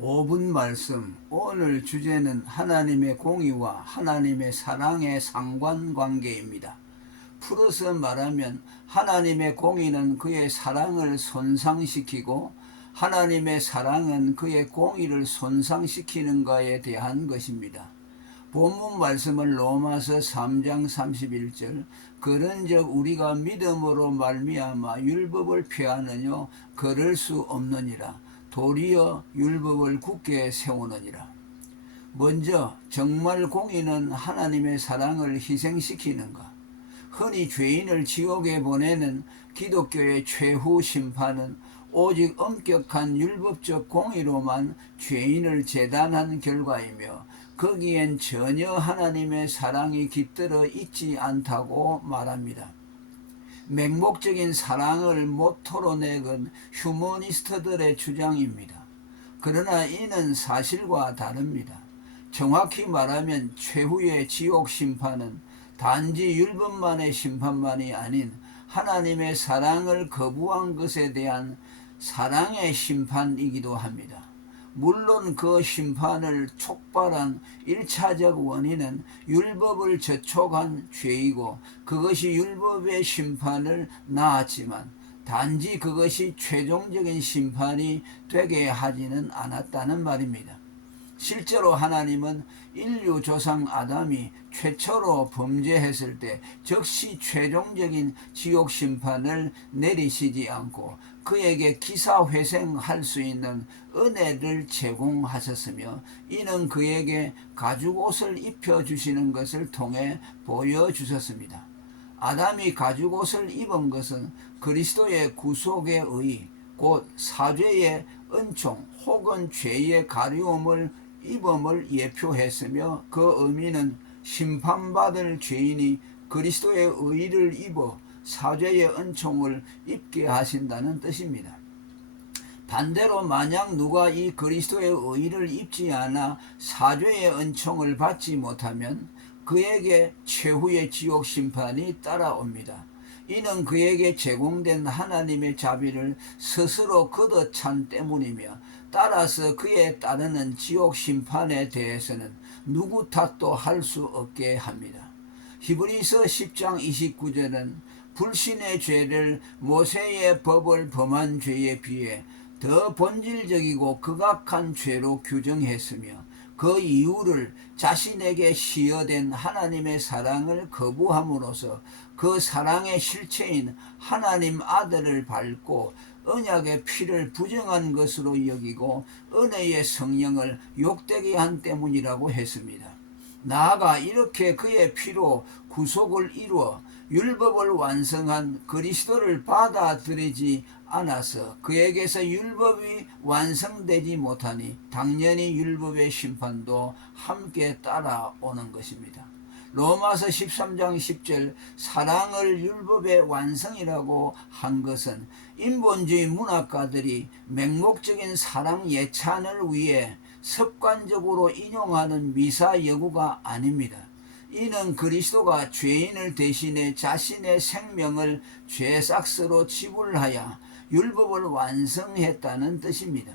5분 말씀. 오늘 주제는 하나님의 공의와 하나님의 사랑의 상관관계입니다. 풀어서 말하면 하나님의 공의는 그의 사랑을 손상시키고 하나님의 사랑은 그의 공의를 손상시키는가에 대한 것입니다. 본문 말씀은 로마서 3장 31절 그런즉 우리가 믿음으로 말미암아 율법을 폐하느뇨 그럴 수 없느니라. 도리어 율법을 굳게 세우느니라. 먼저 정말 공의는 하나님의 사랑을 희생시키는가? 흔히 죄인을 지옥에 보내는 기독교의 최후 심판은 오직 엄격한 율법적 공의로만 죄인을 재단한 결과이며 거기엔 전혀 하나님의 사랑이 깃들어 있지 않다고 말합니다. 맹목적인 사랑을 모토로 내건 휴머니스트들의 주장입니다. 그러나 이는 사실과 다릅니다. 정확히 말하면 최후의 지옥 심판은 단지 율법만의 심판만이 아닌 하나님의 사랑을 거부한 것에 대한 사랑의 심판이기도 합니다. 물론 그 심판을 촉발한 1차적 원인은 율법을 저촉한 죄이고 그것이 율법의 심판을 낳았지만 단지 그것이 최종적인 심판이 되게 하지는 않았다는 말입니다. 실제로 하나님은 인류 조상 아담이 최초로 범죄했을 때 즉시 최종적인 지옥 심판을 내리시지 않고 그에게 기사회생할 수 있는 은혜를 제공하셨으며 이는 그에게 가죽옷을 입혀주시는 것을 통해 보여주셨습니다. 아담이 가죽옷을 입은 것은 그리스도의 구속의 의, 곧 사죄의 은총 혹은 죄의 가려움을 입음을 예표했으며 그 의미는 심판받을 죄인이 그리스도의 의를 입어 사죄의 은총을 입게 하신다는 뜻입니다. 반대로 만약 누가 이 그리스도의 의를 입지 않아 사죄의 은총을 받지 못하면 그에게 최후의 지옥 심판이 따라옵니다. 이는 그에게 제공된 하나님의 자비를 스스로 걷어찬 때문이며 따라서 그에 따르는 지옥 심판에 대해서는 누구 탓도 할 수 없게 합니다. 히브리서 10장 29절은 불신의 죄를 모세의 법을 범한 죄에 비해 더 본질적이고 극악한 죄로 규정했으며 그 이유를 자신에게 시여된 하나님의 사랑을 거부함으로써 그 사랑의 실체인 하나님 아들을 밟고 언약의 피를 부정한 것으로 여기고 은혜의 성령을 욕되게 한 때문이라고 했습니다. 나아가 이렇게 그의 피로 구속을 이루어 율법을 완성한 그리스도를 받아들이지 않아서 그에게서 율법이 완성되지 못하니 당연히 율법의 심판도 함께 따라오는 것입니다. 로마서 13장 10절 사랑을 율법의 완성이라고 한 것은 인본주의 문학가들이 맹목적인 사랑 예찬을 위해 습관적으로 인용하는 미사 여구가 아닙니다. 이는 그리스도가 죄인을 대신해 자신의 생명을 죄삭스로 지불하여 율법을 완성했다는 뜻입니다.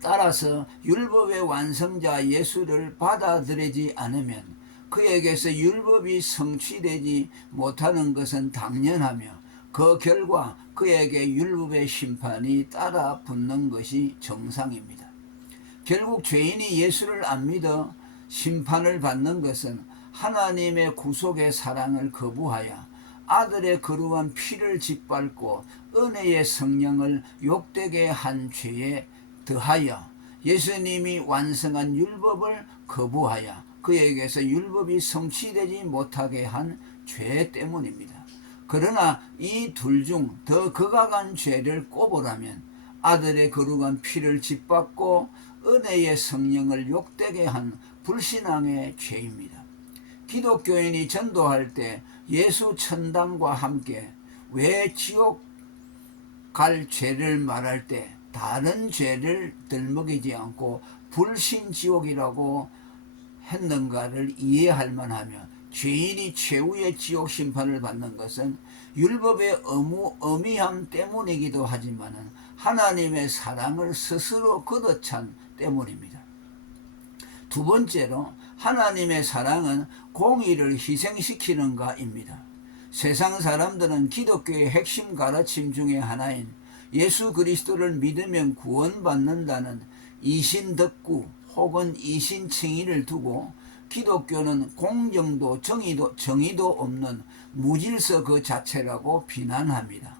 따라서 율법의 완성자 예수를 받아들이지 않으면 그에게서 율법이 성취되지 못하는 것은 당연하며 그 결과 그에게 율법의 심판이 따라 붙는 것이 정상입니다. 결국 죄인이 예수를 안 믿어 심판을 받는 것은 하나님의 구속의 사랑을 거부하여 아들의 거룩한 피를 짓밟고 은혜의 성령을 욕되게 한 죄에 더하여 예수님이 완성한 율법을 거부하여 그에게서 율법이 성취되지 못하게 한 죄 때문입니다. 그러나 이 둘 중 더 극악한 죄를 꼽으라면 아들의 거룩한 피를 짓밟고 은혜의 성령을 욕되게 한 불신앙의 죄입니다. 기독교인이 전도할 때 예수 천당과 함께 왜 지옥 갈 죄를 말할 때 다른 죄를 들먹이지 않고 불신지옥이라고 했는가를 이해할 만하며 죄인이 최후의 지옥 심판을 받는 것은 율법의 엄미함 때문이기도 하지만 하나님의 사랑을 스스로 걷어찬 때문입니다. 두 번째로 하나님의 사랑은 공의를 희생시키는가입니다. 세상 사람들은 기독교의 핵심 가르침 중에 하나인 예수 그리스도를 믿으면 구원받는다는 이신덕구 혹은 이신칭의를 두고 기독교는 공정도 정의도 없는 무질서 그 자체라고 비난합니다.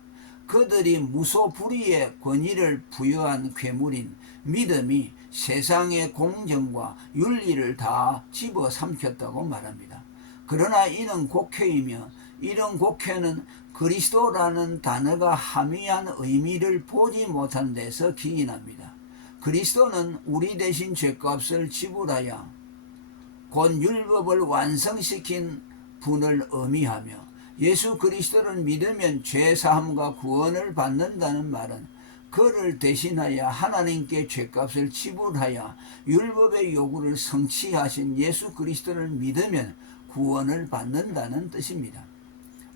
그들이 무소불위의 권위를 부여한 괴물인 믿음이 세상의 공정과 윤리를 다 집어삼켰다고 말합니다. 그러나 이는 곡해이며 이런 곡해는 그리스도라는 단어가 함의한 의미를 보지 못한 데서 기인합니다. 그리스도는 우리 대신 죄값을 지불하여 곧 율법을 완성시킨 분을 의미하며 예수 그리스도를 믿으면 죄사함과 구원을 받는다는 말은 그를 대신하여 하나님께 죄값을 지불하여 율법의 요구를 성취하신 예수 그리스도를 믿으면 구원을 받는다는 뜻입니다.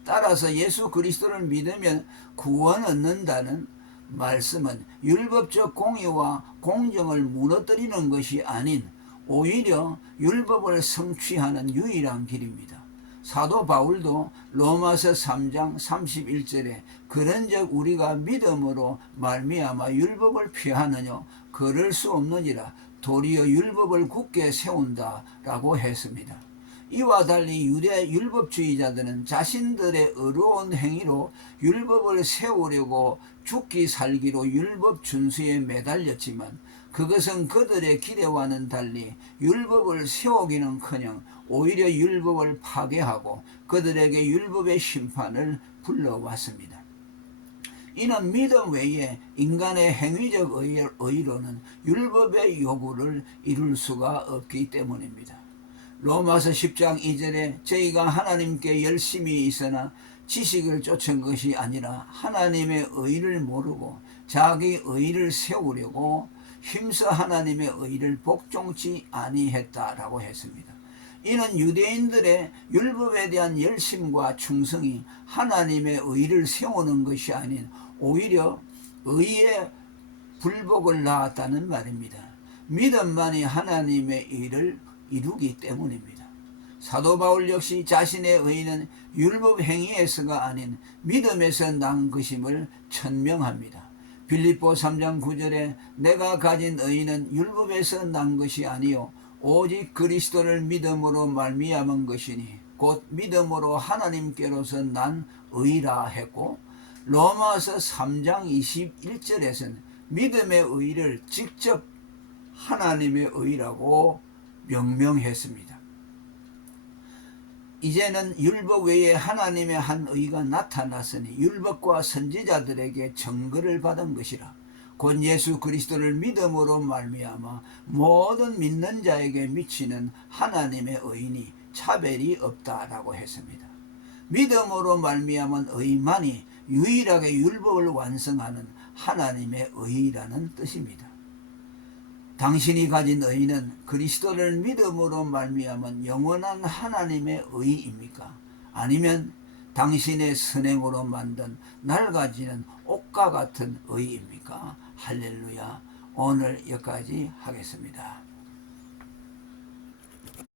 따라서 예수 그리스도를 믿으면 구원 얻는다는 말씀은 율법적 공의와 공정을 무너뜨리는 것이 아닌 오히려 율법을 성취하는 유일한 길입니다. 사도 바울도 로마서 3장 31절에 그런즉 우리가 믿음으로 말미암아 율법을 피하느냐 그럴 수 없느니라 도리어 율법을 굳게 세운다 라고 했습니다. 이와 달리 유대 율법주의자들은 자신들의 의로운 행위로 율법을 세우려고 죽기 살기로 율법 준수에 매달렸지만 그것은 그들의 기대와는 달리 율법을 세우기는커녕 오히려 율법을 파괴하고 그들에게 율법의 심판을 불러왔습니다. 이는 믿음 외에 인간의 행위적 의로는 율법의 요구를 이룰 수가 없기 때문입니다. 로마서 10장 2절에 저희가 하나님께 열심히 있으나 지식을 쫓은 것이 아니라 하나님의 의를 모르고 자기 의를 세우려고 힘써 하나님의 의를 복종치 아니했다라고 했습니다. 이는 유대인들의 율법에 대한 열심과 충성이 하나님의 의를 세우는 것이 아닌 오히려 의의 불복을 낳았다는 말입니다. 믿음만이 하나님의 의를 이루기 때문입니다. 사도 바울 역시 자신의 의는 율법 행위에서가 아닌 믿음에서 난 것임을 천명합니다. 빌립보 3장 9절에 내가 가진 의는 율법에서 난 것이 아니요 오직 그리스도를 믿음으로 말미암은 것이니 곧 믿음으로 하나님께로서 난 의라 했고 로마서 3장 21절에서는 믿음의 의를 직접 하나님의 의라고 명명했습니다. 이제는 율법 외에 하나님의 한 의가 나타났으니 율법과 선지자들에게 증거를 받은 것이라 곧 예수 그리스도를 믿음으로 말미암아 모든 믿는 자에게 미치는 하나님의 의니 차별이 없다라고 했습니다. 믿음으로 말미암은 의만이 유일하게 율법을 완성하는 하나님의 의라는 뜻입니다. 당신이 가진 의는 그리스도를 믿음으로 말미암은 영원한 하나님의 의입니까? 아니면 당신의 선행으로 만든 낡아지는 옷과 같은 의입니까? 할렐루야. 오늘 여기까지 하겠습니다.